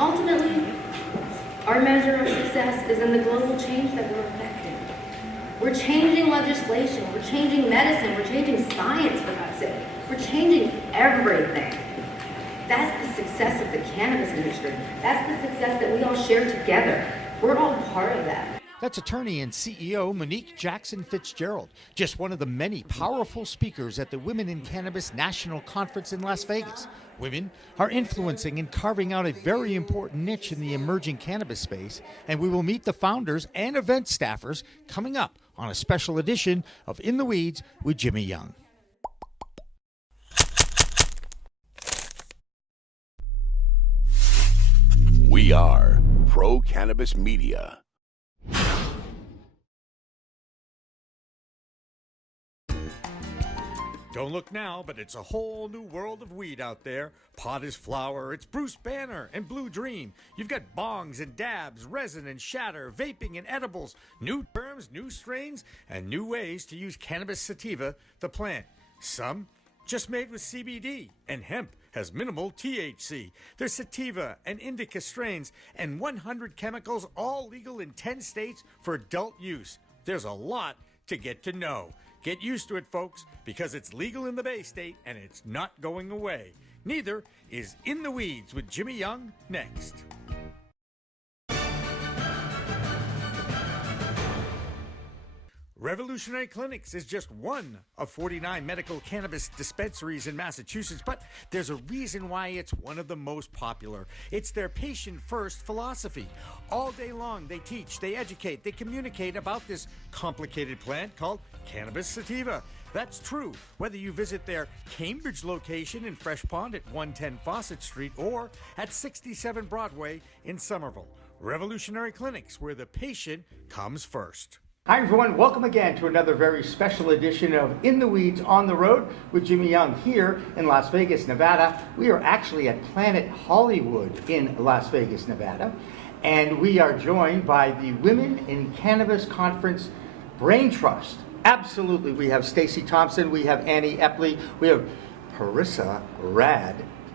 Ultimately, our measure of success is in the global change that we're affecting. We're changing legislation, we're changing medicine, we're changing science, for God's sake. We're changing everything. That's the success of the cannabis industry. That's the success that we all share together. We're all part of that. That's attorney and CEO Monique Jackson Fitzgerald, just one of the many powerful speakers at the Women in Cannabis National Conference in Las Vegas. Women are influencing and carving out a very important niche in the emerging cannabis space, and we will meet the founders and event staffers coming up on a special edition of In the Weeds with Jimmy Young. We are Pro Cannabis Media. Don't look now, but it's a whole new world of weed out there. Pot is flower, it's Bruce Banner and Blue Dream. You've got bongs and dabs, resin and shatter, vaping and edibles, new terms, new strains, and new ways to use cannabis sativa, the plant. Some just made with CBD, and hemp has minimal THC. There's sativa and indica strains, and 100 chemicals, all legal in 10 states for adult use. There's a lot to get to know. Get used to it, folks, because it's legal in the Bay State and it's not going away. Neither is In the Weeds with Jimmy Young next. Revolutionary Clinics is just one of 49 medical cannabis dispensaries in Massachusetts, but there's a reason why it's one of the most popular. It's their patient-first philosophy. All day long, they teach, they educate, they communicate about this complicated plant called cannabis sativa. That's true whether you visit their Cambridge location in Fresh Pond at 110 Fawcett Street or at 67 Broadway in Somerville. Revolutionary Clinics, where the patient comes first. Hi everyone, welcome again to another very special edition of In the Weeds on the Road with Jimmy Young here in Las Vegas, Nevada. We are actually at Planet Hollywood in Las Vegas, Nevada, and we are joined by the Women in Cannabis Conference Brain Trust. Absolutely, we have Stacy Thompson, we have Annie Epley, we have Parissa Rad,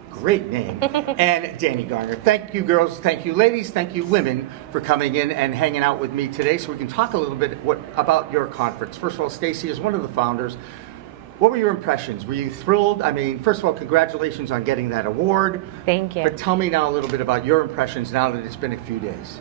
great name, and Danny Garner. Thank you girls, thank you ladies, thank you women for coming in and hanging out with me today so we can talk a little bit about your conference. First of all, Stacy, as one of the founders, what were your impressions? Were you thrilled? I mean, first of all, congratulations on getting that award. Thank you. But tell me now a little bit about your impressions now that it's been a few days.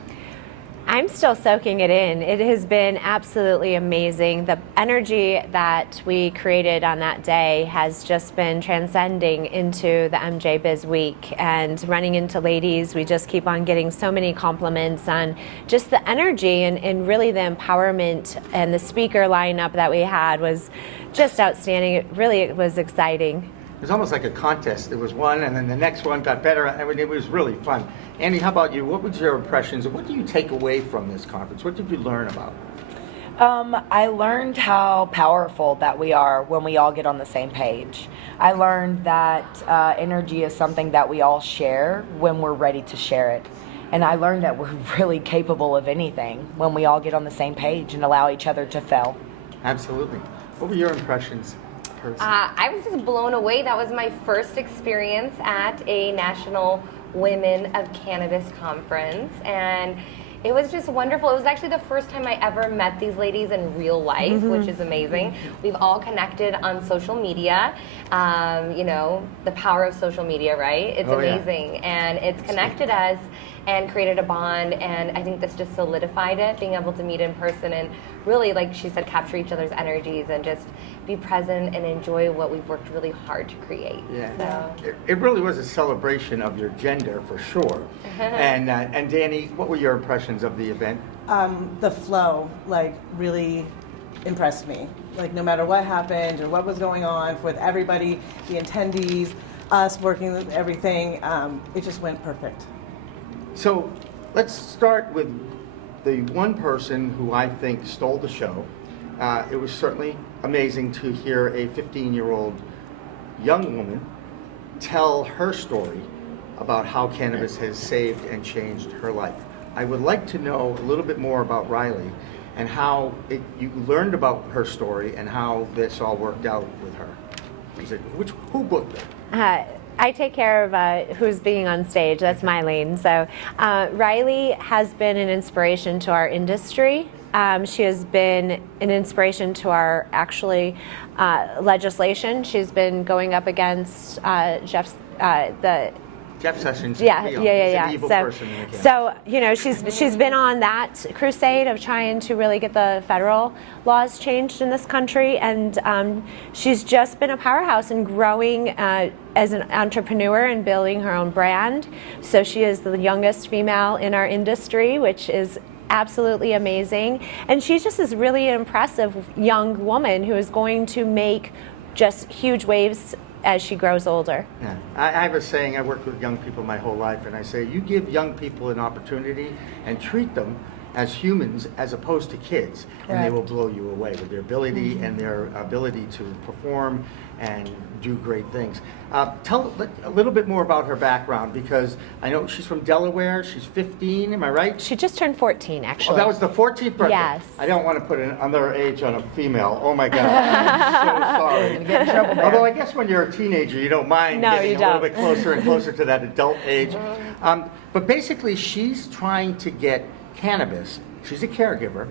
I'm still soaking it in. It has been absolutely amazing. The energy that we created on that day has just been transcending into the MJBIZ week and running into ladies. We just keep on getting so many compliments on just the energy and really the empowerment, and the speaker lineup that we had was just outstanding. It was exciting. It was almost like a contest. There was one, and then the next one got better. I mean, it was really fun. Annie, how about you? What was your impressions, and what do you take away from this conference? What did you learn about? I learned how powerful that we are when we all get on the same page. I learned that energy is something that we all share when we're ready to share it. And I learned that we're really capable of anything when we all get on the same page and allow each other to fail. Absolutely. What were your impressions? I was just blown away. That was my first experience at a National Women of Cannabis Conference, and it was just wonderful. It was actually the first time I ever met these ladies in real life, which is amazing. We've all connected on social media. You know, the power of social media, right? It's amazing. And it's connected us and created a bond, and I think this just solidified it, being able to meet in person and really, like she said, capture each other's energies and just be present and enjoy what we've worked really hard to create. Yeah, so. it really was a celebration of your gender for sure. And Danny, what were your impressions of the event? The flow, like, really impressed me. Like, no matter what happened or what was going on with everybody, the attendees, us working with everything, it just went perfect. So let's start with the one person who I think stole the show. It was certainly amazing to hear a 15-year-old young woman tell her story about how cannabis has saved and changed her life. I would like to know a little bit more about Riley and how you learned about her story and how this all worked out with her. Who booked her? I take care of who's being on stage. That's my lane. So Riley has been an inspiration to our industry. She has been an inspiration to our legislation. She's been going up against Jeff Sessions. Yeah. He's an evil person in the camp. So she's been on that crusade of trying to really get the federal laws changed in this country, and she's just been a powerhouse in growing as an entrepreneur and building her own brand. So she is the youngest female in our industry, which is absolutely amazing, and she's just this really impressive young woman who is going to make just huge waves as she grows older. Yeah. I have a saying, I worked with young people my whole life, and I say, you give young people an opportunity and treat them as humans as opposed to kids, and they will blow you away with their ability and their ability to perform and do great things. Tell a little bit more about her background, because I know she's from Delaware. She's 15, am I right? She just turned 14, actually. Oh, that was the 14th birthday? Yes. I don't want to put an underage on a female. Oh my God, I'm so sorry. Get in trouble there. Although I guess when you're a teenager, you don't mind getting a little bit closer and closer to that adult age. But basically, she's trying to get cannabis, she's a caregiver,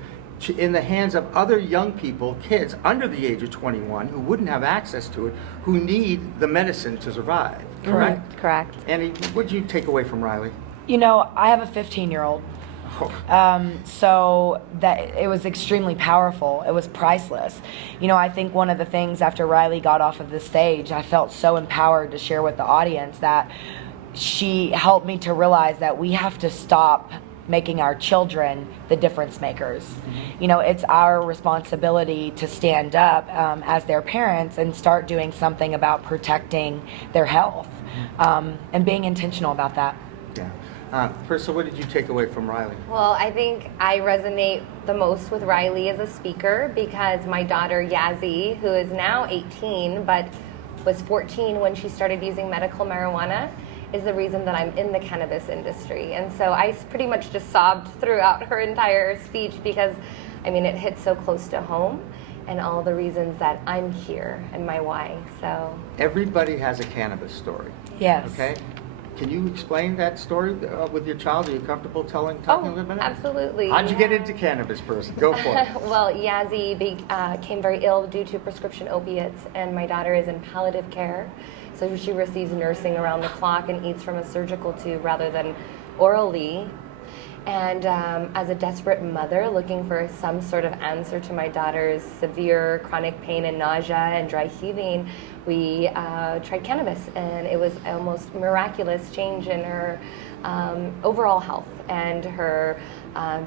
in the hands of other young people, kids under the age of 21 who wouldn't have access to it, who need the medicine to survive, correct? Correct. Annie, what did you take away from Riley? You know, I have a 15-year-old. So that it was extremely powerful. It was priceless. You know, I think one of the things after Riley got off of the stage, I felt so empowered to share with the audience that she helped me to realize that we have to stop making our children the difference makers. You know, it's our responsibility to stand up as their parents and start doing something about protecting their health and being intentional about that. Yeah. Persa, what did you take away from Riley? Well, I think I resonate the most with Riley as a speaker because my daughter Yazzie, who is now 18 but was 14 when she started using medical marijuana, is the reason that I'm in the cannabis industry. And so I pretty much just sobbed throughout her entire speech because, I mean, it hit so close to home and all the reasons that I'm here and my why, so. Everybody has a cannabis story. Yes. Okay? Can you explain that story with your child? Are you comfortable talking a little bit? Absolutely. How'd you get into cannabis, Persa? Go for it. Well, Yazzie became very ill due to prescription opiates, and my daughter is in palliative care. So she receives nursing around the clock and eats from a surgical tube rather than orally. And as a desperate mother looking for some sort of answer to my daughter's severe chronic pain and nausea and dry heaving, we tried cannabis, and it was almost miraculous change in her overall health, and her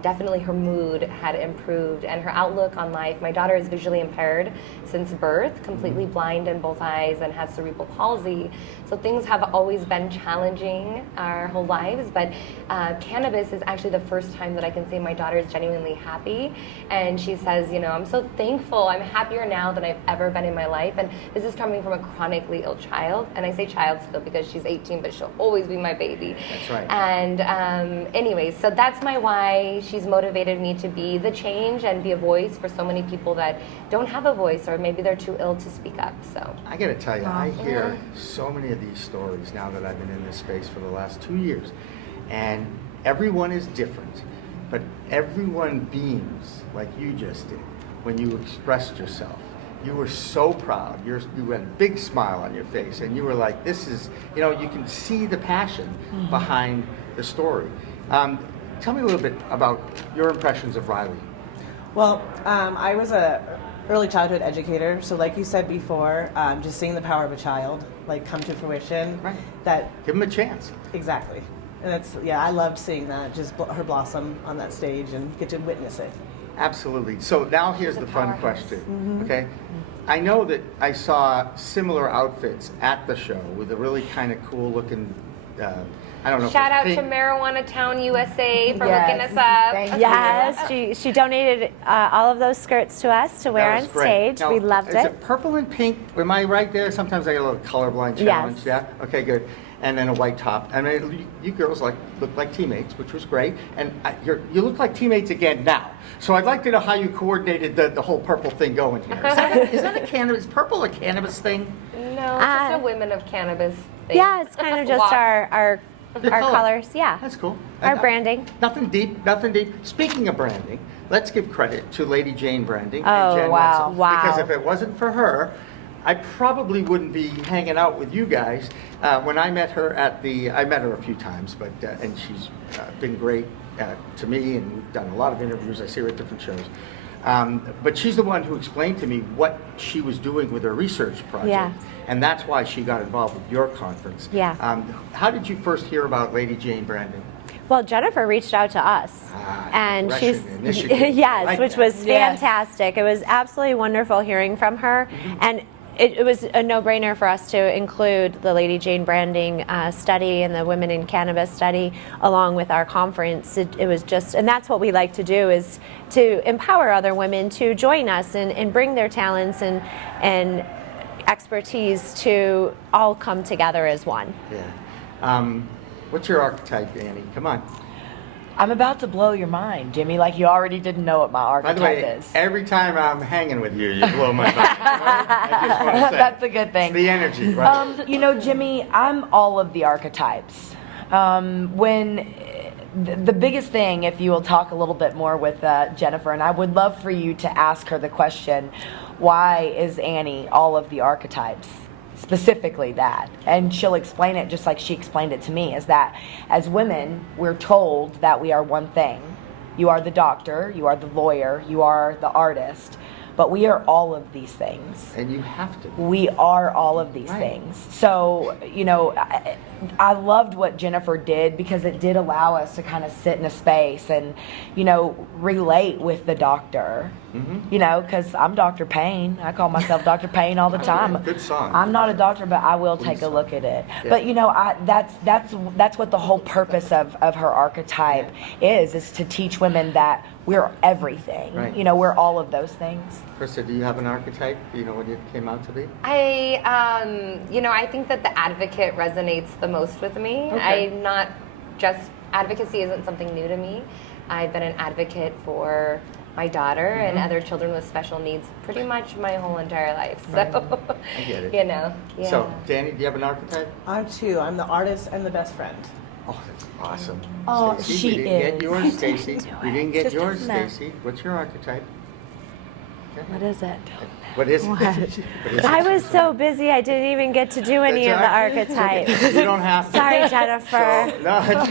definitely her mood had improved and her outlook on life. My daughter is visually impaired since birth, completely blind in both eyes, and has cerebral palsy. So things have always been challenging our whole lives, but cannabis is actually the first time that I can say my daughter is genuinely happy. And she says, you know, I'm so thankful, I'm happier now than I've ever been in my life. And this is coming from a chronically ill child. And I say child still because she's 18, but she'll always be my baby. That's right. And anyways, so that's my why. She's motivated me to be the change and be a voice for so many people that don't have a voice, or maybe they're too ill to speak up. So I got to tell you, I hear so many of these stories now that I've been in this space for the last 2 years, and everyone is different, but everyone beams like you just did when you expressed yourself. You were so proud. You had a big smile on your face, and you were like, this is, you know, you can see the passion behind the story. Tell me a little bit about your impressions of Riley. Well, I was a early childhood educator, so like you said before, just seeing the power of a child like come to fruition. Right. That Give him a chance. exactly, and that's I loved seeing that, just her blossom on that stage and get to witness it. Absolutely. So now here's the fun question. Okay, I know that I saw similar outfits at the show with a really kind of cool looking. I don't know. shout out pink. to Marijuana Town USA for Yes. hooking us up. Thank you. Yes, she donated all of those skirts to us to wear That on was great. stage. Now, We loved is it. it purple and pink? Am I right there? Sometimes I get a little colorblind challenge. Yes. Yeah. Okay, good. And then a white top. And then you girls look like teammates, which was great. And you look like teammates again now. So I'd like to know how you coordinated the whole purple thing going here. Is that a cannabis? Is purple a cannabis thing? No, it's just a Women of Cannabis thing. Yeah, it's kind of just Wow. our Your color. colors. Yeah. That's cool. Our And, branding. Nothing deep, nothing deep. Speaking of branding, let's give credit to Lady Jane Branding Oh, and Jen wow. Wetzel. Wow. Because if it wasn't for her, I probably wouldn't be hanging out with you guys. When I met her I met her a few times, but and she's been great to me, and we've done a lot of interviews. I see her at different shows. But she's the one who explained to me what she was doing with her research project. Yeah. And that's why she got involved with your conference. Yeah. How did you first hear about Lady Jane Branding? Well, Jennifer reached out to us, and she's Russian initiative. yes, Like which that. was Yes. fantastic. It was absolutely wonderful hearing from her, and it was a no-brainer for us to include the Lady Jane Branding study and the Women in Cannabis study along with our conference. It was just, and that's what we like to do, is to empower other women to join us and bring their talents and expertise to all come together as one. Yeah. What's your archetype, Annie? Come on. I'm about to blow your mind, Jimmy, like you already didn't know what my By archetype the way, is. every time I'm hanging with you, you blow my mind. I just want to say. That's a good thing. It's the energy, right? You know, Jimmy, I'm all of the archetypes. When the biggest thing, if you will talk a little bit more with Jennifer, and I would love for you to ask her the question, why is Annie all of the archetypes? Specifically that. And she'll explain it just like she explained it to me, is that as women, we're told that we are one thing. You are the doctor, you are the lawyer, you are the artist, but we are all of these things. And you have to. We are all of these Right. things. So, you know, I loved what Jennifer did, because it did allow us to kind of sit in a space and, you know, relate with the doctor. You know, because I'm Dr. Payne. I call myself Dr. Payne all the time. Good song. I'm not a doctor, but I will take a look at it. Yeah. But you know, that's what the whole purpose of her archetype is to teach women that we're everything. Right. You know, we're all of those things. Krista, do you have an archetype? Do you know what it came out to be? I think that the advocate resonates the most with me. Okay. I'm not just, advocacy isn't something new to me. I've been an advocate for my daughter and other children with special needs pretty much my whole entire life. So, I get it. you know, yeah. So, Danny, do you have an archetype? I'm two. I'm the artist and the best friend. Oh, that's awesome. Oh, Stacey, she we didn't get is. yours, Stacy. We didn't get Just yours, a minute. Stacy. What's your archetype? Okay. What is it? What is it? What? What is it? I was so busy, I didn't even get to do any of the That's all right. archetypes. You don't have to. Sorry, Jennifer. So, no, it's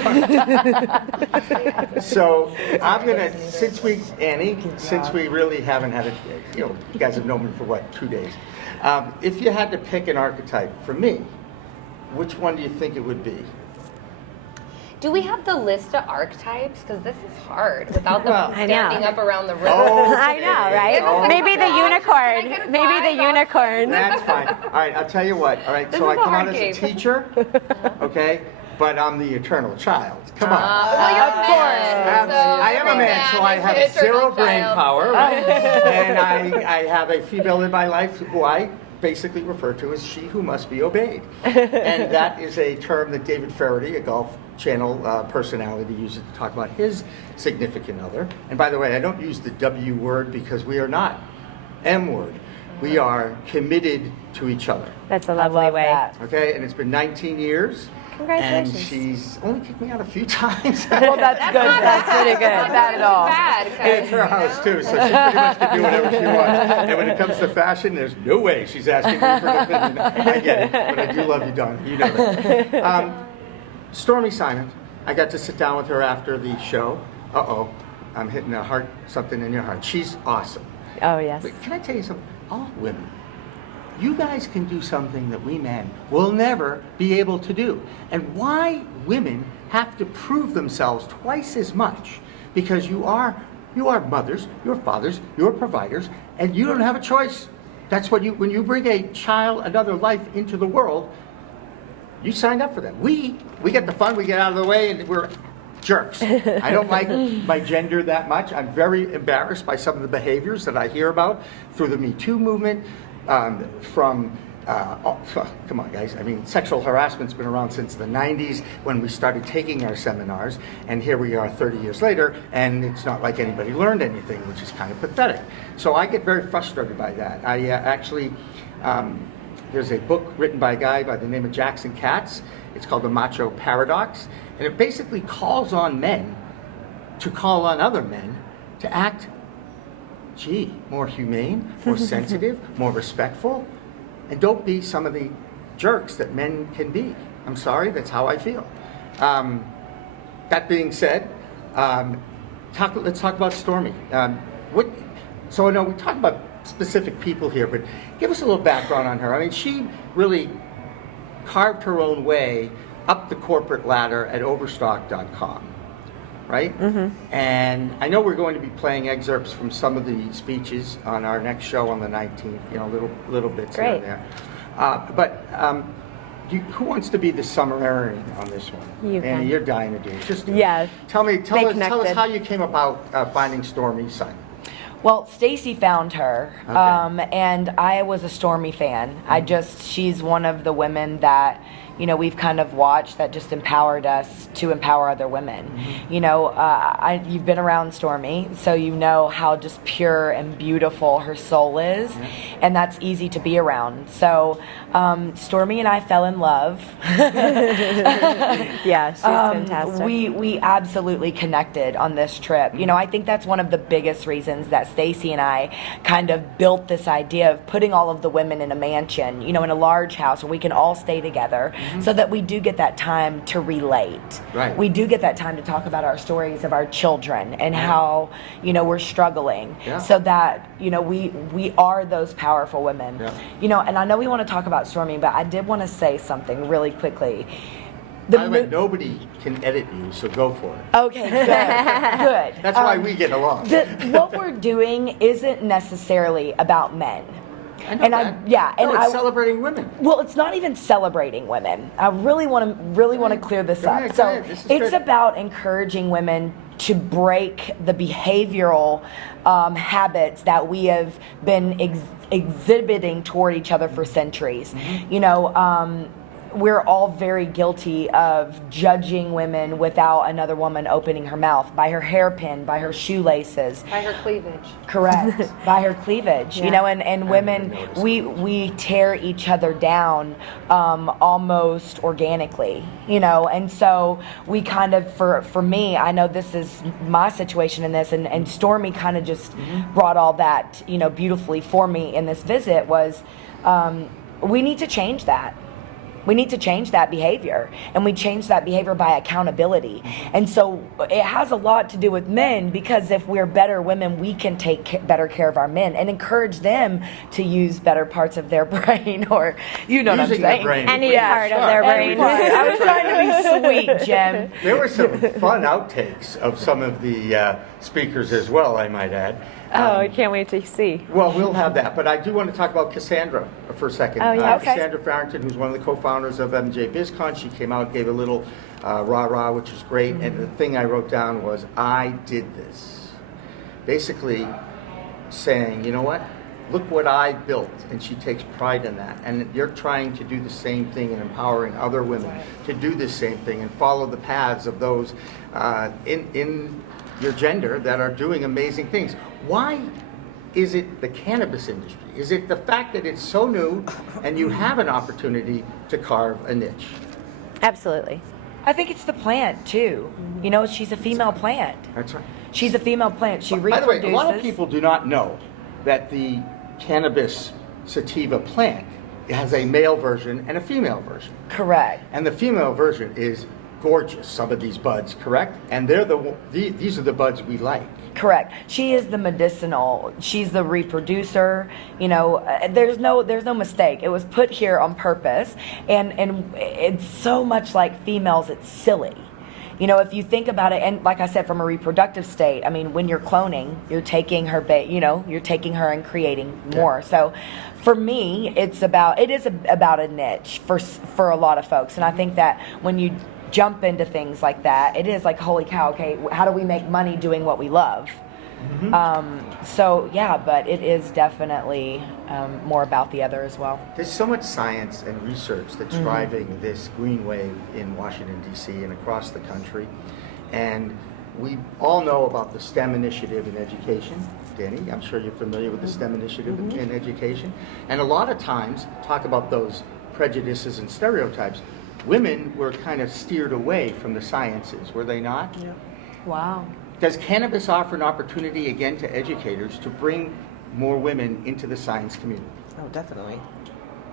fine. So I'm gonna, since we really haven't had you guys have known me for what, 2 days. If you had to pick an archetype for me, which one do you think it would be? Do we have the list of archetypes? Because this is hard without them Well, I know. standing up around the room. I know, right? Oh, Maybe the Can I unicorn. get a Maybe the five? unicorn. That's fine. All right, I'll tell you what. All right, This so I is a come out hard as a game. teacher, okay, but I'm the eternal child. Come on. Well, you're a man, so I am a you're man, so I have it's zero eternal brain child. power, right? And I have a female in my life who I basically refer to as she who must be obeyed. And that is a term that David Faraday, a Golf Channel personality, uses to talk about his significant other. And by the way, I don't use the W word because we are not M word. We are committed to each other. That's a I lovely love way. that. Okay, and it's been 19 years. Congratulations. And she's only kicked me out a few times. Well, that's good. That's pretty good. Not Not at all. bad, And it's her house too, so she pretty much can do whatever she wants. And when it comes to fashion, there's no way she's asking me for an opinion. I get it, but I do love you, Dawn. You know that. Stormy Simon, I got to sit down with her after the show. I'm hitting something in your heart. She's awesome. Oh, yes. But can I tell you something? All women, you guys can do something that we men will never be able to do. And why women have to prove themselves twice as much? Because you are mothers, you're fathers, you're providers, and you don't have a choice. That's when you bring a child, another life into the world, you signed up for that. We get the fun, we get out of the way, and we're jerks. I don't like my gender that much. I'm very embarrassed by some of the behaviors that I hear about through the Me Too movement. Come on, guys. I mean, sexual harassment's been around since the 90s when we started taking our seminars, and here we are 30 years later, and it's not like anybody learned anything, which is kind of pathetic. So I get very frustrated by that. I actually there's a book written by a guy by the name of Jackson Katz. It's called The Macho Paradox. And it basically calls on men to call on other men to act, more humane, more sensitive, more respectful, and don't be some of the jerks that men can be. I'm sorry, that's how I feel. That being said, let's talk about Stormy. So I know we talk about specific people here, but give us a little background on her. I mean, she really carved her own way up the corporate ladder at Overstock.com, right? Mm-hmm. And I know we're going to be playing excerpts from some of the speeches on our next show on the 19th, little bits here and there. Who wants to be the summarian on this one? You can. And you're dying to do it. Just Yeah. Tell us how you came about finding Stormy Simon. Well, Stacy found her, Okay. and I was a Stormy fan. She's one of the women that, we've kind of watched that just empowered us to empower other women. Mm-hmm. You've been around Stormy, so you know how just pure and beautiful her soul is, and that's easy to be around. So Stormy and I fell in love. Yeah, she's fantastic. We absolutely connected on this trip. I think that's one of the biggest reasons that Stacy and I kind of built this idea of putting all of the women in a mansion, in a large house where we can all stay together, so that we do get that time to relate. Right. We do get that time to talk about our stories of our children and how, we're struggling, so that, we are those powerful women. Yeah. And I know we want to talk about Stormy, but I did want to say something really quickly. By the way, nobody can edit you, so go for it. Okay, good. Good. That's why we get along. What we're doing isn't necessarily about men. I know that. It's celebrating women. Well, it's not even celebrating women. I really want to clear this Go up. ahead, So go ahead. This is it's good. about encouraging women to break the behavioral habits that we have been exhibiting toward each other for centuries. Mm-hmm. We're all very guilty of judging women without another woman opening her mouth, by her hairpin, by her shoelaces. By her cleavage. Correct. By her cleavage, and women, we tear each other down almost organically, and so we kind of, for me, I know this is my situation in this, and Stormy kind of just brought all that, beautifully for me in this visit was, we need to change that. We need to change that behavior, and we change that behavior by accountability. And so it has a lot to do with men, because if we're better women, we can take better care of our men and encourage them to use better parts of their brain, or what I'm Using their saying. brain. Any part of their brain. I was trying to be sweet, Jim. There were some fun outtakes of some of the speakers as well, I might add. Oh, I can't wait to see. Well, we'll have that, but I do want to talk about Cassandra for a second. Oh, yeah, okay. Cassandra Farrington, who's one of the co-founders of MJBIZ Con, she came out, gave a little rah-rah, which was great, and the thing I wrote down was, I did this. Basically saying, you know what, look what I built, and she takes pride in that. And you're trying to do the same thing and empowering other women to do the same thing and follow the paths of those in your gender that are doing amazing things. Why is it the cannabis industry? Is it the fact that it's so new and you have an opportunity to carve a niche? Absolutely. I think it's the plant, too. She's a female plant. That's right. She's a female plant. She By the reproduces. way, a lot of people do not know that the cannabis sativa plant has a male version and a female version. Correct. And the female version is gorgeous, some of these buds, correct? And these are the buds we like. Correct. She is the medicinal. She's the reproducer. There's no mistake. It was put here on purpose, and it's so much like females. It's silly. If you think about it, and like I said, from a reproductive state, I mean, when you're cloning, you're taking her, you're taking her and creating more. So, for me, it is about a niche for a lot of folks, and I think that when you jump into things like that, it is like, holy cow, okay, how do we make money doing what we love? So yeah, but it is definitely more about the other as well. There's so much science and research that's driving this green wave in Washington, D.C. and across the country. And we all know about the STEM initiative in education. Danny. I'm sure you're familiar with the STEM initiative in education. And a lot of times, talk about those prejudices and stereotypes. Women were kind of steered away from the sciences, were they not? Yeah. Wow. Does cannabis offer an opportunity, again, to educators to bring more women into the science community? Oh, definitely.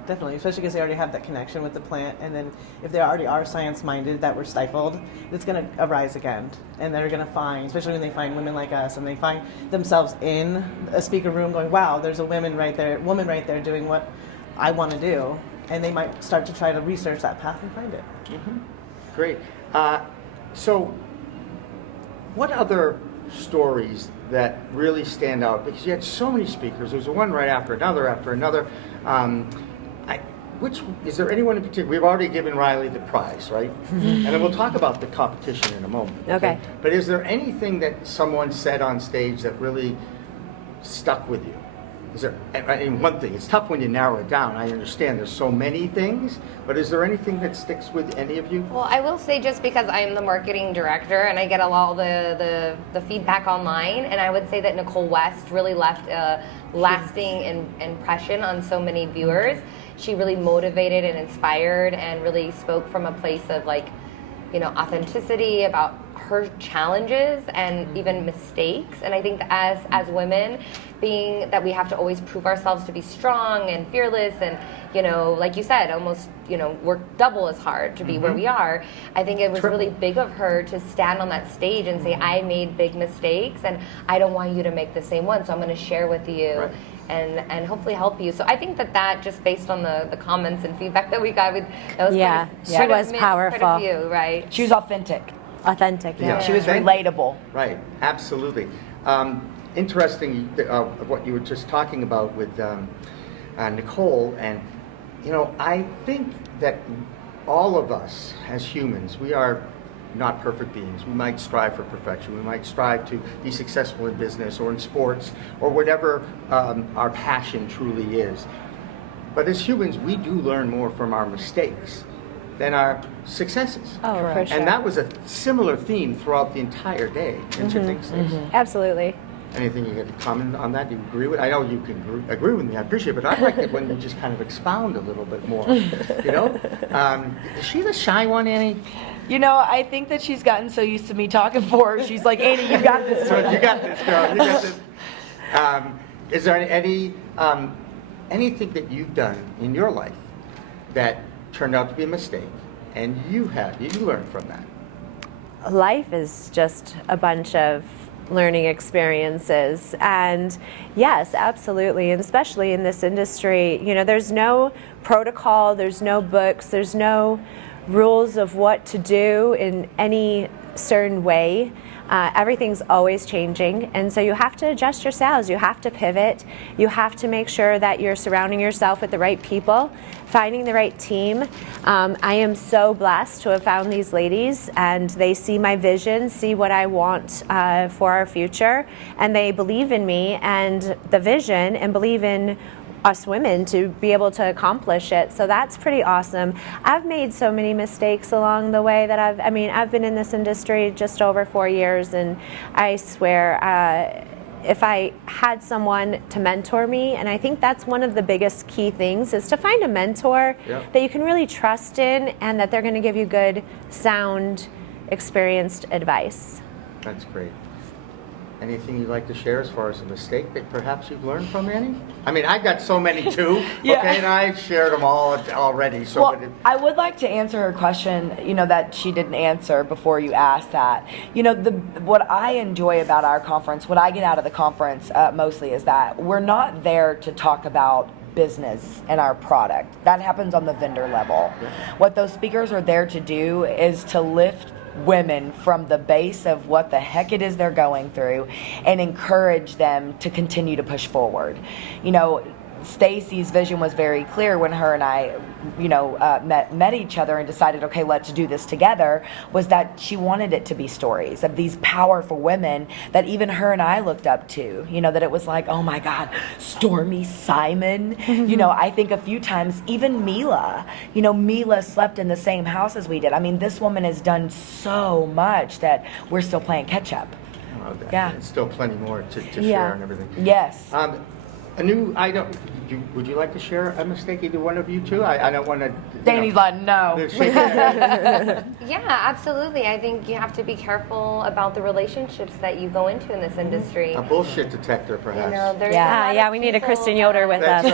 Definitely, especially because they already have that connection with the plant, and then if they already are science-minded that were stifled, it's going to arise again, and they're going to find, especially when they find women like us, and they find themselves in a speaker room going, wow, there's a woman right there doing what I want to do, and they might start to try to research that path and find it. Great. So, what other stories that really stand out? Because you had so many speakers. There was one right after another. Which is there anyone in particular? We've already given Riley the prize, right? And then we'll talk about the competition in a moment. Okay. But is there anything that someone said on stage that really stuck with you? Is there? I mean, one thing. It's tough when you narrow it down. I understand there's so many things, but is there anything that sticks with any of you? Well, I will say, just because I'm the marketing director and I get a lot of the feedback online, and I would say that Nicole West really left a lasting impression on so many viewers. She really motivated and inspired and really spoke from a place of authenticity about her challenges and even mistakes. And I think that as women, being that we have to always prove ourselves to be strong and fearless and, like you said, almost, work double as hard to be where we are. I think it was really big of her to stand on that stage and say, I made big mistakes and I don't want you to make the same one, so I'm going to share with you. Right. And hopefully help you. So I think that just based on the comments and feedback that we got, that was she was powerful. Quite a few, right? She was authentic. Authentic, yeah. She was relatable. Right, absolutely. Interesting what you were just talking about with Nicole, and I think that all of us as humans, we are not perfect beings. We might strive for perfection. We might strive to be successful in business or in sports or whatever our passion truly is. But as humans, we do learn more from our mistakes than our successes. Oh, for sure. And that was a similar theme throughout the entire day, don't you think, Stacey? Absolutely. Anything you got to comment on that? Do you agree with? I know you can agree with me. I appreciate it, but I like it when you just kind of expound a little bit more. Is she the shy one, Annie? I think that she's gotten so used to me talking for her. She's like, Annie, you got this. You got this, girl. You got this. Is there anything that you've done in your life that turned out to be a mistake, and you learned from that? Life is just a bunch of learning experiences, and yes, absolutely, and especially in this industry, there's no protocol, there's no books, there's no rules of what to do in any certain way. Everything's always changing, and so you have to adjust your sales, you have to pivot, you have to make sure that you're surrounding yourself with the right people, finding the right team. I am so blessed to have found these ladies, and they see my vision, see what I want for our future, and they believe in me and the vision and believe in us women to be able to accomplish it. So that's pretty awesome. I've made so many mistakes along the way that I've been in this industry just over 4 years, and I swear if I had someone to mentor me, and I think that's one of the biggest key things, is to find a mentor that you can really trust in and that they're going to give you good, sound, experienced advice. That's great. Anything you'd like to share as far as a mistake that perhaps you've learned from, Annie? I mean, I got so many too, okay, and I shared them all already. So, well, I would like to answer her question, that she didn't answer before you asked that. What I enjoy about our conference, what I get out of the conference mostly, is that we're not there to talk about business and our product. That happens on the vendor level. Yeah. What those speakers are there to do is to lift women from the base of what the heck it is they're going through and encourage them to continue to push forward. Stacey's vision was very clear when her and I, met each other and decided, okay, let's do this together, was that she wanted it to be stories of these powerful women that even her and I looked up to, that it was like, oh my God, Stormy Simon. I think a few times, even Mila, Mila slept in the same house as we did. I mean, this woman has done so much that we're still playing catch up. Yeah. There's still plenty more to Yeah. share and everything. Yes. A new item. Would you like to share a mistake, either one of you two? I don't want to. Danny's like, no. Yeah, absolutely. I think you have to be careful about the relationships that you go into in this industry. A bullshit detector, perhaps. You know, there's a Yeah, lot yeah, of we need a people Kristen Yoder with That's us.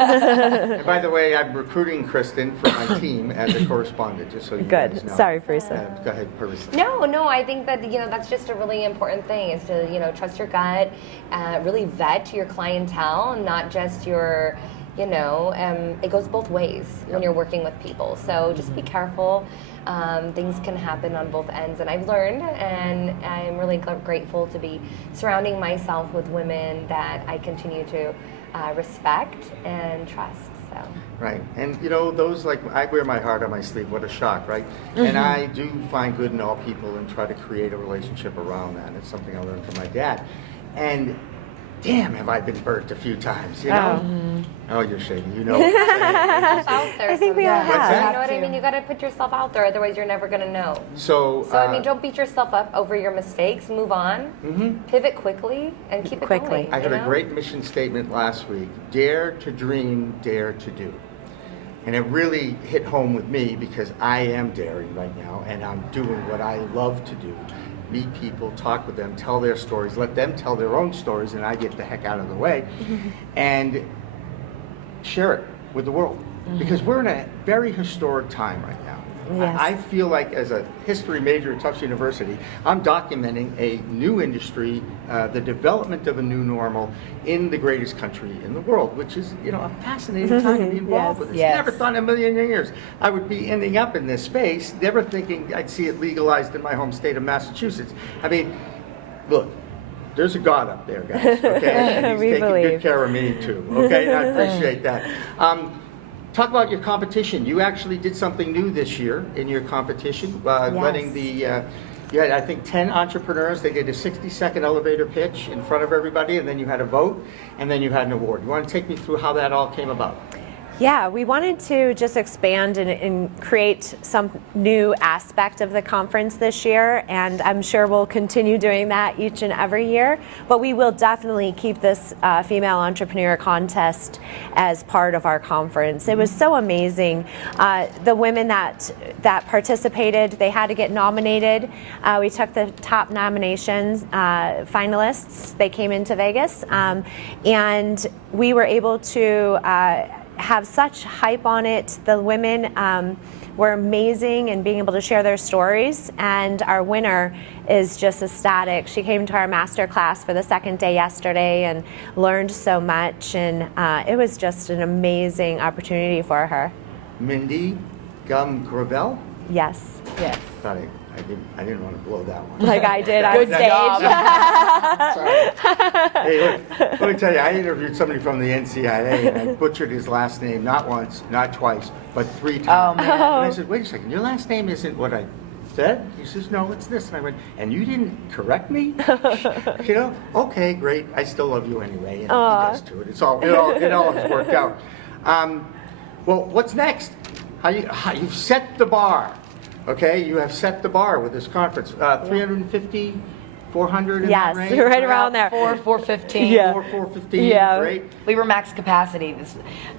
right. And by the way, I'm recruiting Kristen for my team as a correspondent, just so you guys Good. know. Sorry, Parisa. Go ahead, Parisa. No, I think that, that's just a really important thing is to, trust your gut, really vet your clientele, not just your, it goes both ways when you're working with people. So just be careful. Things can happen on both ends, and I've learned, and I'm really grateful to be surrounding myself with women that I continue to respect and trust. So. Right, and those, like, I wear my heart on my sleeve. What a shock, right? And I do find good in all people and try to create a relationship around that. It's something I learned from my dad. And damn, have I been burnt a few times, Oh, you're shady, Out there I think we all sometimes. have. You know what I mean? You got to put yourself out there, otherwise you're never going to know. So Don't beat yourself up over your mistakes. Move on. Pivot quickly and keep it Quickly. going. I had a great mission statement last week: dare to dream, dare to do. And it really hit home with me because I am daring right now, and I'm doing what I love to do. Meet people, talk with them, tell their stories, let them tell their own stories, and I get the heck out of the way and share it with the world. Because we're in a very historic time right now. Yes. I feel like, as a history major at Tufts University, I'm documenting a new industry, the development of a new normal in the greatest country in the world, which is, a fascinating time to be involved with this. Yes. Never thought in a million years I would be ending up in this space, never thinking I'd see it legalized in my home state of Massachusetts. I mean, look, there's a God up there, guys, okay? And he's We taking believe. good care of me, too, okay? And I appreciate that. Talk about your competition. You actually did something new this year in your competition, letting you had, I think, 10 entrepreneurs. They did a 60-second elevator pitch in front of everybody, and then you had a vote, and then you had an award. You want to take me through how that all came about? Yeah, we wanted to just expand and create some new aspect of the conference this year, and I'm sure we'll continue doing that each and every year, but we will definitely keep this female entrepreneur contest as part of our conference. It was so amazing. The women that participated, they had to get nominated. We took the top nominations, finalists, they came into Vegas, and we were able to have such hype on it. The women were amazing in being able to share their stories, and our winner is just ecstatic. She came to our master class for the second day yesterday and learned so much, and it was just an amazing opportunity for her. Mindy Gravel? Yes. Yes. Thought I didn't want to blow that one. Like I did on Good stage. job. Sorry. Hey, look, let me tell you, I interviewed somebody from the NCIA, and I butchered his last name not once, not twice, but 3 times. Oh, man. And I said, wait a second, your last name isn't what I said? He says, no, it's this. And I went, and you didn't correct me? Okay, great. I still love you anyway. And he does too. It all has worked out. Well, what's next? You've set the bar. Okay, you have set the bar with this conference. 350, 400 in Yes, that range? right around there. 415. Yeah. 415, Yeah. great. We were max capacity.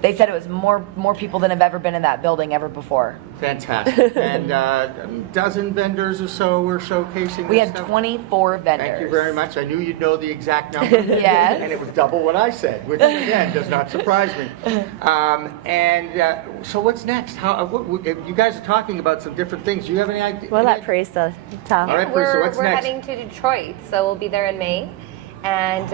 They said it was more people than have ever been in that building ever before. Fantastic. And a dozen vendors or so were showcasing We this had stuff? 24 vendors. Thank you very much. I knew you'd know the exact number. Yes. And it was double what I said, which again does not surprise me. So what's next? You guys are talking about some different things. Do you have any idea? We'll let Parisa tell. All right, Parisa, what's we're next? heading to Detroit, so we'll be there in May. And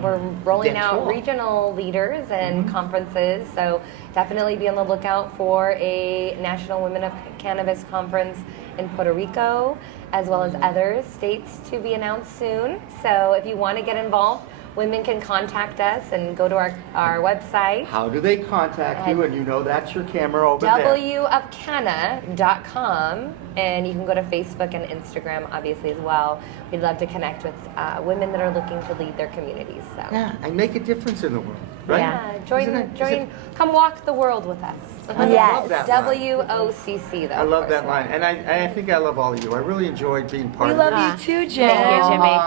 we're rolling out Detroit. regional leaders and conferences, so definitely be on the lookout for a National Women of Cannabis Conference in Puerto Rico, as well as other states to be announced soon. So if you want to get involved, women can contact us and go to our website, How do they contact you? And you know that's your camera over there. wofcanna.com, and you can go to Facebook and Instagram, obviously, as well. We'd love to connect with women that are looking to lead their communities. So. Yeah, and make a difference in the world, right? Yeah, Isn't it- come walk the world with us. I Yes. love that line. WOCC, though. I love of that course. line, and I think I love all of you. I really enjoyed being part We of love this. you too, Jen. Thank you, Jimmy.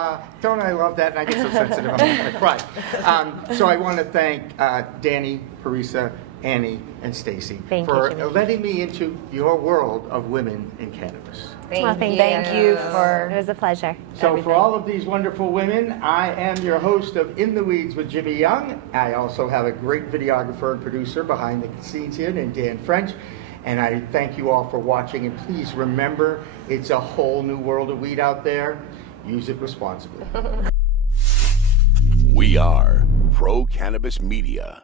Don't I love that? And I get so sensitive, I'm going to cry. So I want to thank Danny, Parisa, Annie, and Stacy Thank you, for Jimmy. letting me into your world of women in cannabis. Well, thank Thank you It for. was a pleasure. So for all of these wonderful women, I am your host of In the Weeds with Jimmy Young. I also have a great videographer and producer behind the scenes here named Dan French. And I thank you all for watching. And please remember, it's a whole new world of weed out there. Use it responsibly. We are Pro Cannabis Media.